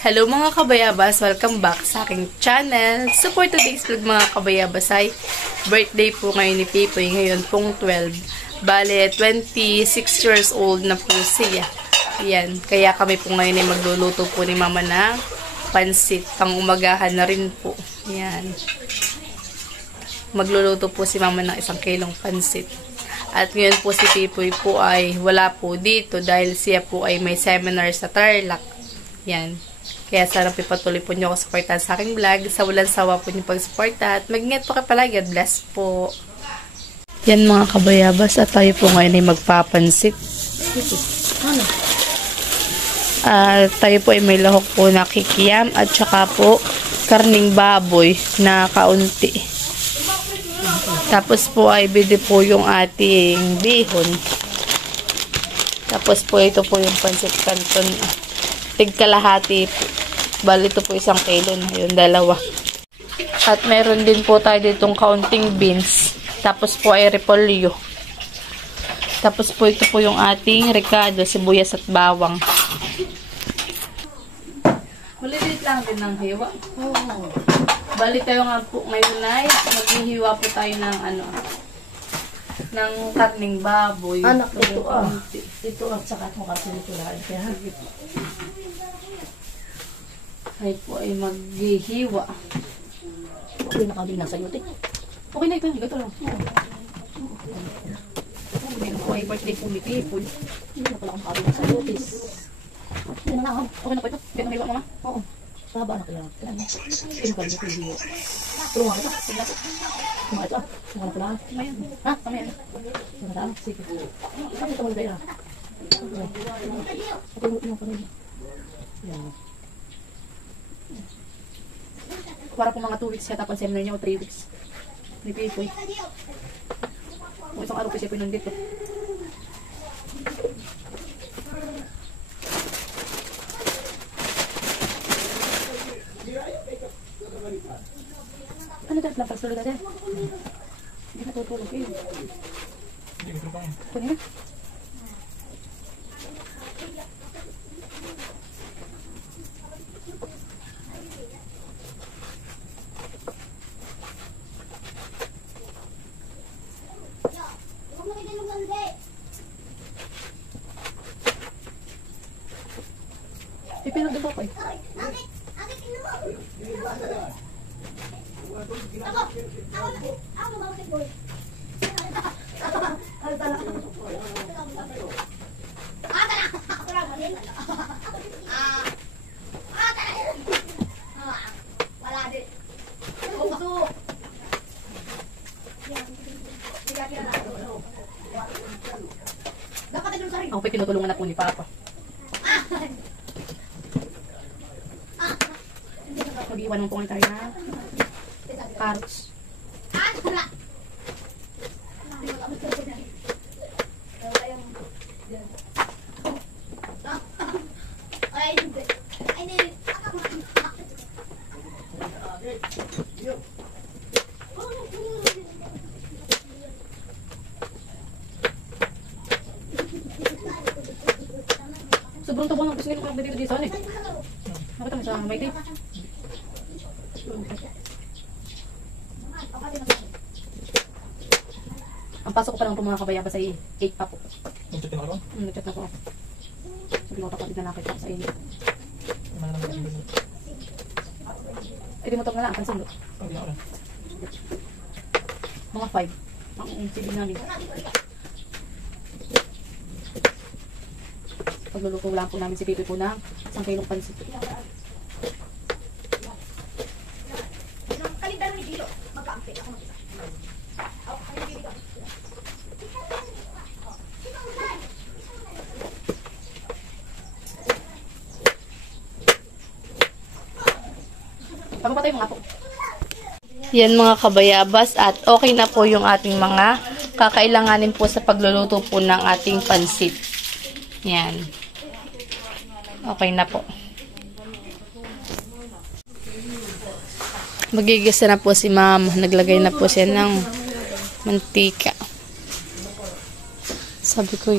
Hello mga kabayabas! Welcome back sa aking channel. So for today's vlog mga kabayabas ay birthday po ngayon ni Pipoy. Ngayon pong 12. Bale, 26 years old na po siya. Yan. Kaya kami po ngayon ay magluluto po ni Mama ng pansit. Pang umagahan na rin po. Yan. Magluluto po si Mama ng 1 kilong pansit. At ngayon po si Pipoy po ay wala po dito dahil siya po ay may seminar sa Tarlac. Yan. Kaya sana pipatuloy po niyo ako supportahan sa aking vlog. Sa walang sawa po niyo pag-suporta. At mag-ingat po kayo palagi. God bless po. Yan mga kabayabas. At tayo po ngayon ay magpapansit. Tayo po ay may lahok po na kikiyam. At saka po karning baboy na kaunti. Tapos po ay bili po yung ating bihon. Tapos po ito po yung pansit canton. Tigkalahati po. Bali ito po 1 kilo na yun, 2. At meron din po tayo ditong kaunting beans. Tapos po ay repolyo. Tapos po ito po yung ating ricado, sibuyas at bawang. Malilit lang din ng hiwa. Oh. Bali tayo nga po ngayon ay maghihiwa po tayo ng ng karning baboy. Anak, ito ito at saka itong kasunod-sunod. Ay po ay maghihiwa. Okay na kami nasa yote. Okay na ito. Ito lang. Ngayon po ay birthday po ni Pipoy. Hindi na pala kami nasa yote. Hindi na nga. Okay na po ito. Hindi na hiwa mo nga. Oo. Saba na kaya. Ito kami sa video. Tulungan ito. Tulungan ito. Tulungan na pala. Mayan. Ha? Tamayan. Tulungan na. Sige. Ano ito malibay na? Ito yung panay. Yan. Para po mga 2 weeks siya tapos seminar niya o 3 weeks. Ni Pipoy. O 1 araw po siya po nandito. Ano dyan? Lampas tulog dyan? Hindi na tutulog eh. Kunin na. Ipinag doon po eh. Ako pa tinutulungan na po ni Papa. Mag-iwan mo po tayo na carrots. Sobrang tabo ng pisngi ko dito sana eh. Nakita mo sa may tape. Ang pasok ko pa lang po mga kabayabas ay 8 pa po. Nag-chat na ako? Nag-chat na po ako. Sabi ko kapatid na nakita ko sa inyo. Pwede mo ito na lang, pansin mo. Mga 5. Ang sige namin. Pagluluto lang po namin si Pipoy po ng 1 kilong pansit. Pagpapatay mga po. Yan mga kabayabas at okay na po yung ating mga kakailanganin po sa pagluluto po ng ating pansit. Yan. Okay na po. Magigisa na po si Mama. Naglagay na po siya ng mantika. Sabi ko,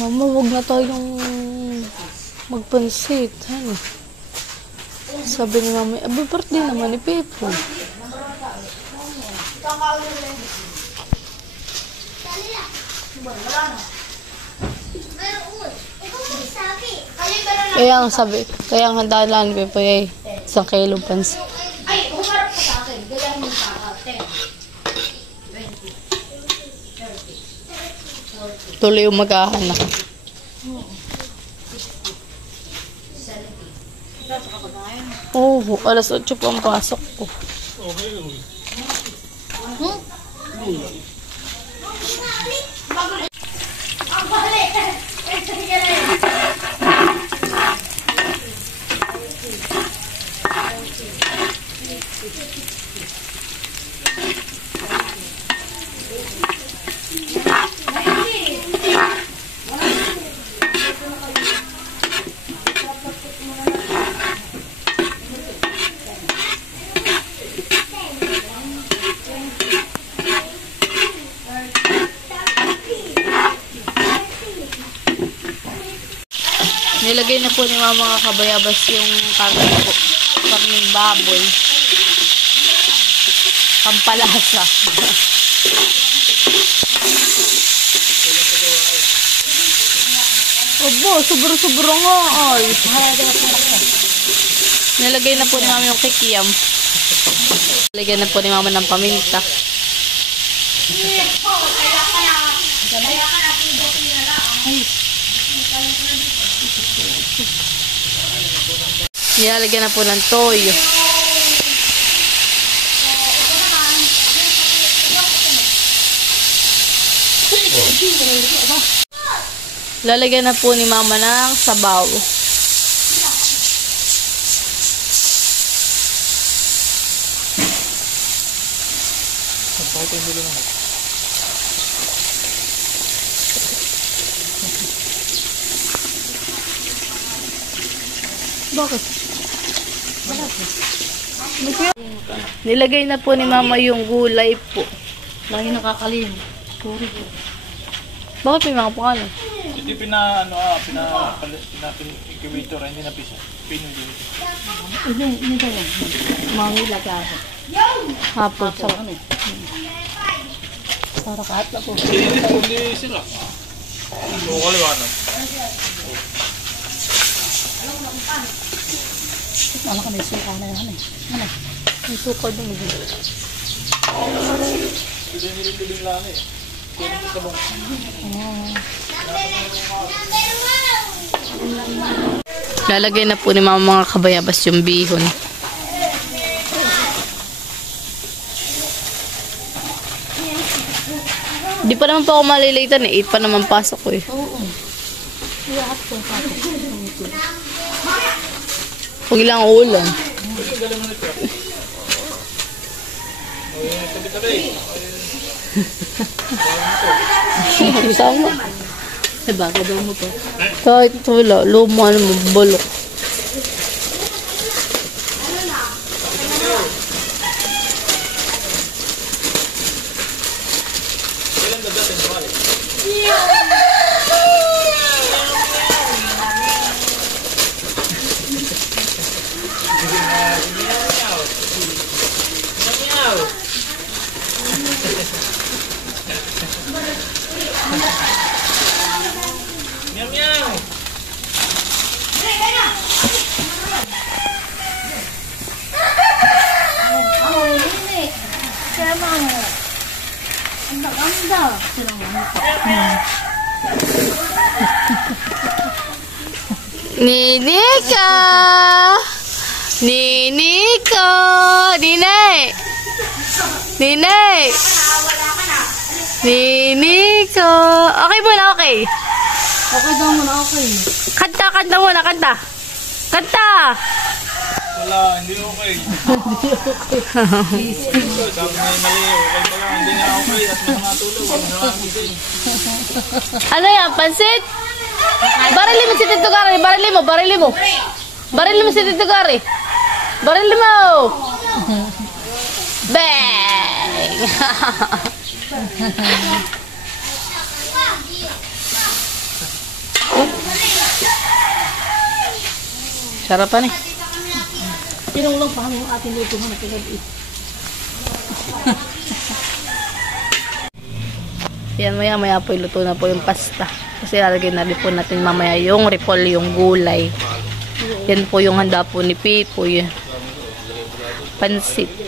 Mama, wag na tayong Magpansit. Ano? Sabi ni mama, abay, birthday naman ni Pepo. Kaya ang handa lang ni Pepo ay 1 kilong pansit. Ay, humarap ka sa akin. Gayahin mo sa akin. 10. Tuloy umagahan na. Oo, alas 8 po ang pasok ko. Nilagay na po ni mama mga kabayabas yung karne po. Karning baboy. Pampalasa. Obo, sobro-sobro nga ay. Nilagay na po ni mama yung kikiyam. Nilagay na po ni mama ng paminta. Nilalagyan na po ng toyo. Lalagyan na po ni mama ng sabaw. Bakit? Nilagay na po ni mama yung gulay po. Lagi nakakalim. Sorry po. Bakit may mga pangalan? Hindi pina-incubator, hindi na pinuli. Hindi ba yan? Mangila ka ako. Hapon. Sarap ano eh. Para kahit na po. Hindi sila. Oo, kaliwanag. Ano ka may suka na yan eh. Ano? May suka dun. Hindi nililibing lang eh. Lalagay na po ni mama mga kabayabas yung bihon. Di pa naman pa ako malilitan eh. 8 pa naman pasok ko eh. Oo. Iyaat ko sa akin. Huwag lang ulan. Sama. Ay, bago daw mo to. Kahit wala, luma naman, balok. Meow meow. Ninika! Ninika! Ninay! Ninay! Ninika! Okay muna, okay. Okay daw muna, okay. Kanta muna, kanta. Kanta! Wala, hindi okay. Sabi na yung mali, okay pa lang, hindi na okay at may mga tulog, huwag na magising. Ano yan, pansit? Barili mo si Tito Gary, barili mo. Barili mo si Tito Gary. Barili mo! Bang! Sarapan eh. Tinulong pa kami yung ating luto mo na pinag-eat. Yan, maya po iluto na po yung pasta. Kasi lalagay na rin po natin mamaya yung repolyo, yung gulay. Yan po yung handa po ni Pipoy. Pansit. Yung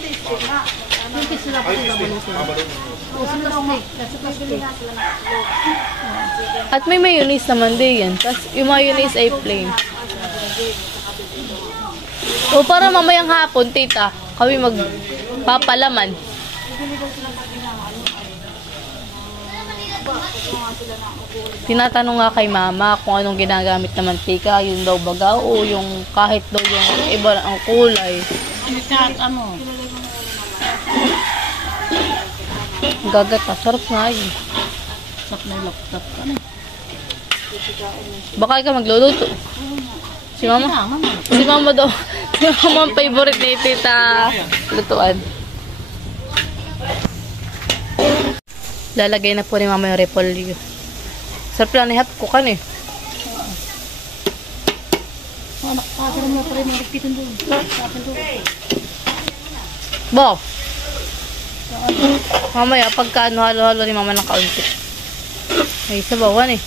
tasty na. Yung tasty na po sila maluto. O, sa plastic. Sa plastic. At may mayonnaise naman din yan. Tapos yung mayonnaise ay plain. O para mamayang hapon, tita, kami magpapalaman. Tinatanong nga kay mama kung anong ginagamit na mantika, yung daw baga o yung kahit daw yung iba ang kulay. Kahit ano. Gagata, sarap nga yun. Sarap na yung laptop ka na. Baka ikaw magluluto. Si mama? Si mama daw. Si mama ang favorite ni tita lutuan. Lalagay na po ni mama yung repolyo. Sarap lang ni hot ko kan eh. Anak, kakaroon mo pa rin yung ligpitan doon. Bo! Mamaya, pagka ano, halo-halo ni mama ng kaunti. May sabawan eh.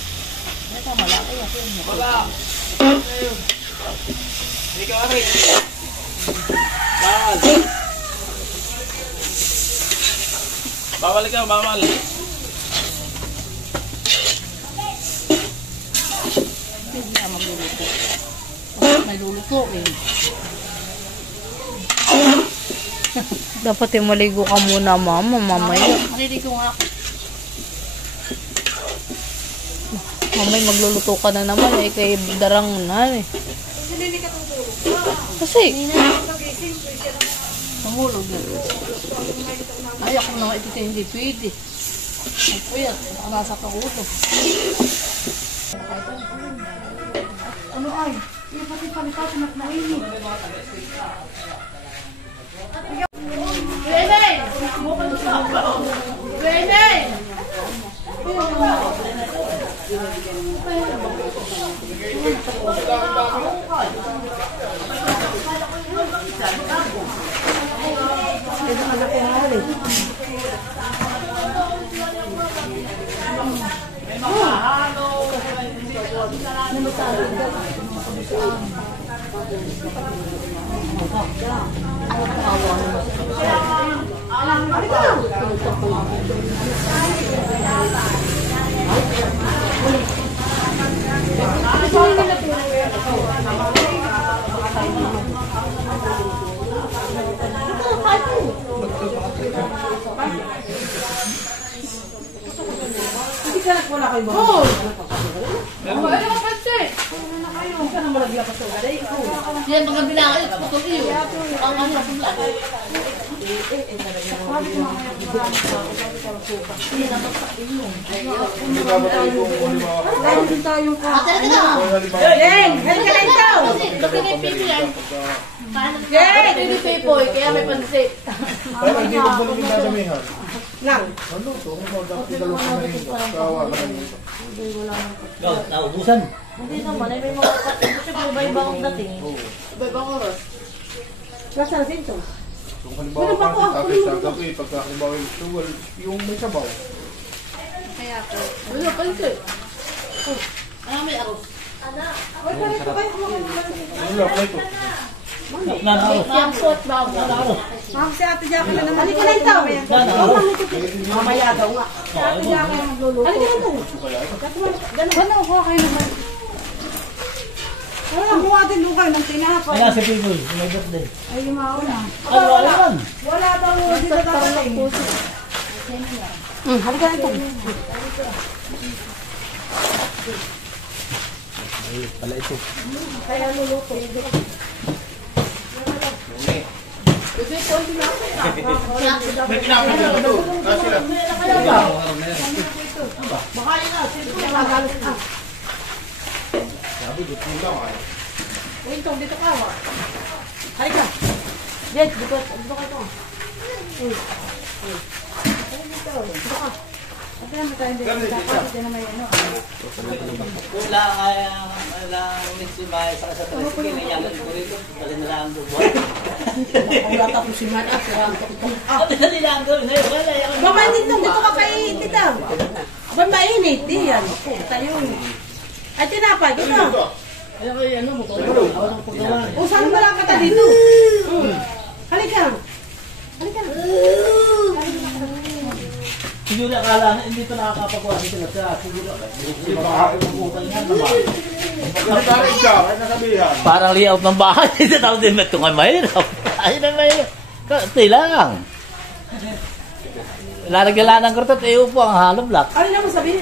Hindi ka aray. Bawal. Bawal ka, bawal. Hindi na magluluto. May luluto eh. Dapat yung maligo ka muna, mama. Mamaya. Maliligo nga ako. Mamaya magluluto ka na naman eh. Kay darang na eh. Kasi, Mahulog na. Ay, ako na ito hindi pwede. Ay, puyat. Baka nasa pagulo. Ano ay? Iyo pati palipat na nainit. Yan, mga binakit. Putol iyo. Ang ano, putol. Ate ka na. Jeng! Halika na ito! Lagi na yung pipi yan. Jeng! hindi Pipoy, kaya may pansit. Parang hindi mo balik yung dadamihan. Nang! Ano to? Kung dapat dalawang kamarin ito. Kawa ka na dito. Hindi naman, ay may mga kasi iba-ibang dating. Ibang oras. Nasaan na sinto? Kung halimbawa ka tapos sa gabi, pagka halimbawa yung sugal, yung may sabaw. Wala, pansit. Ah, may aros. Ay, ganito kayo kumakain. Ano lang, play ko. Yampot ba? Ma'am, si Ate Jackie na naman. Halika na ito! Mamaya daw nga. Si Ate Jackie ang magluluto. Halika na ito! Gano'n ako kayo naman. Kumuha din doon kayo ng tinapay. Wala si Pipoy, may birthday. Ay, yumaon na. Ano, wala man. Wala daw dito darating. Halika na ito. Ay, pala ito. Kaya luluto. May kinapin na ito. Kasi lang. Baka yun na. Siyempre, magalit ka. Sabi, dito mo lang. Wait, dito ka. Halika. Yes, dito ka ito. Dito ka. Ate naman tayo din. Dapat din naman yan. Wala ulit si Bahay sa tricycle. Nangyayari ko rito. Dali na lang ang bubuhat. Ang gata po si Mata. Dali lang ang gawin. Mamay dito ka kay Tita. Aba mainit. Di yan. Tayo. Ay, tinapay. Dito. Saan ba lang kita dito? Halika. Siguro akala na hindi pa nakakapagawa dito na siya. Siguro makakapagputan yan naman. Nagkarin siya, ay nasabihan. Parang layout ng bahay. Hindi tawag din ito nga mahirap. Ayun na mahirap. Kati lang. Lalagyan ng kartot, upo ang hollow block. Ano na mo sabihin?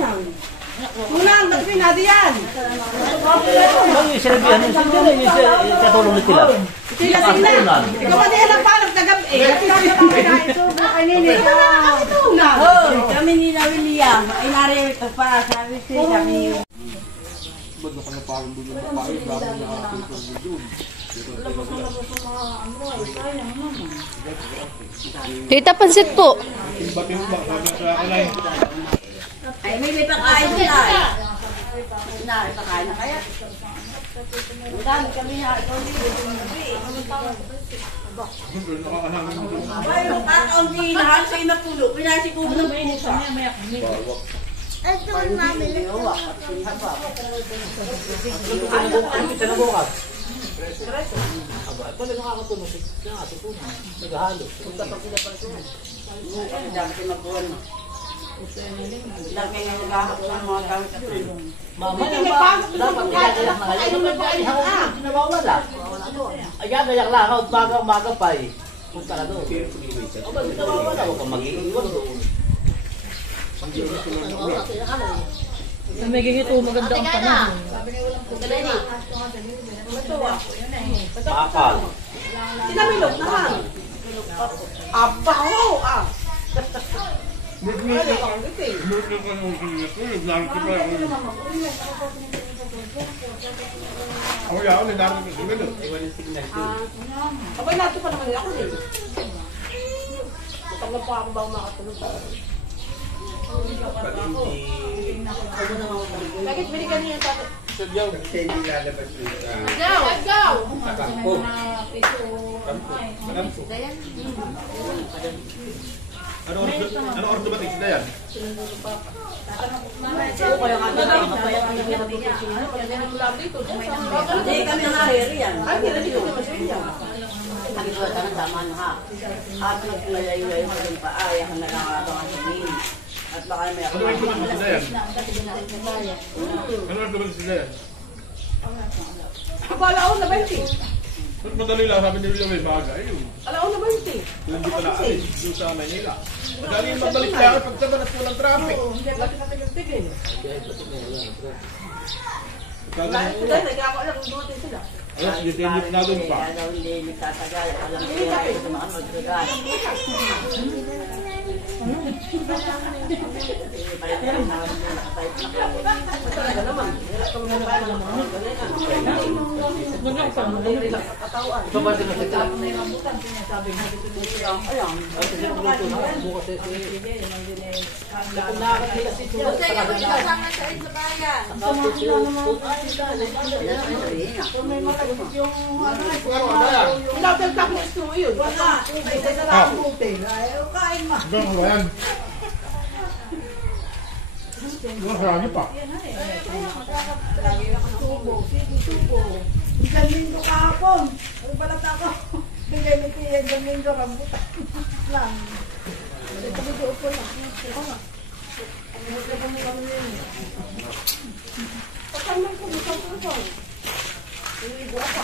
Muna ang sabihin natin yan. Ang sinabihan nyo, sinabihan nyo katulong na sila. Sila. Ikaw pa din alam pa nagtagab eh. Kami ni William. Ay nari ito pa. Sabi siya. Ba't na parang doon yung babae, bago na nakakita doon. Tita, pansit po. Timba-timba, sabi sa akin ay. Ay, may pakain sila. Na, pakain na kaya. Dami kami na. Ay, yung kakaunti lahat sa'yo na pulo. Pinasiguro na mainit sa maya. Ito ang namin. Mama dapat nawawala. Ayan, gayak lang. Umaga pa eh. Punta ka doon. Aba, nawawala. Huwag kang mag-iiwan doon. May gigito, maganda ang panahon. Bakal. Sinamilog naman. Aba, oh, ah. Ako yan, nandang ko ganun. Abay natin pa naman ako eh. Butang na pa ako ba makatulog. Bakit binigyan niya sa akin? Sadyaw. Kasi hindi lalabas yung Go! kampo. Ano ordo ba tigda yan? Hindi kami ang nariri yan. Ay, hindi na dito naman siya. Nagagawa ka ng tama ha. At naglayo-layo ka rin pa. Ay, ako na lang abang ang sabihin. At baka may ako. Ano ordo ba tigda yan? Ano ordo ba tigda yan? Alaon na 20. Madali lang, sabi ni William may baga. Ayun. Alaon na 20. Hindi pala alis doon sa Manila. Madali yung magbalik kaya pag sabanat po ng traffic. Hindi natin natigil-tigil. Kaya Dahil nag-ako lang kung dumating sila. alas, detenit na doon pa. Kaya daw hindi nagtatagal. Alam niya sa mga magregal. Talaga naman. Hirap kami ng bayan ng mga relax sa katawan. Ito ba sinasadya? Ayan. Kung nakakatila si Tulad, Double tap next to yun. Wala. Ay, sa lang putin. Ay, kain ma. Hanggang ba yan? Marami pa. Domingo kahapon. Ano pala ako? Bigay ni Tia, Domingo rambutan. Lang. Ito video ko lang. Pagkaman ko, isang puso. Uwi ako.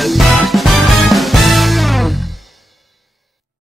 Bye.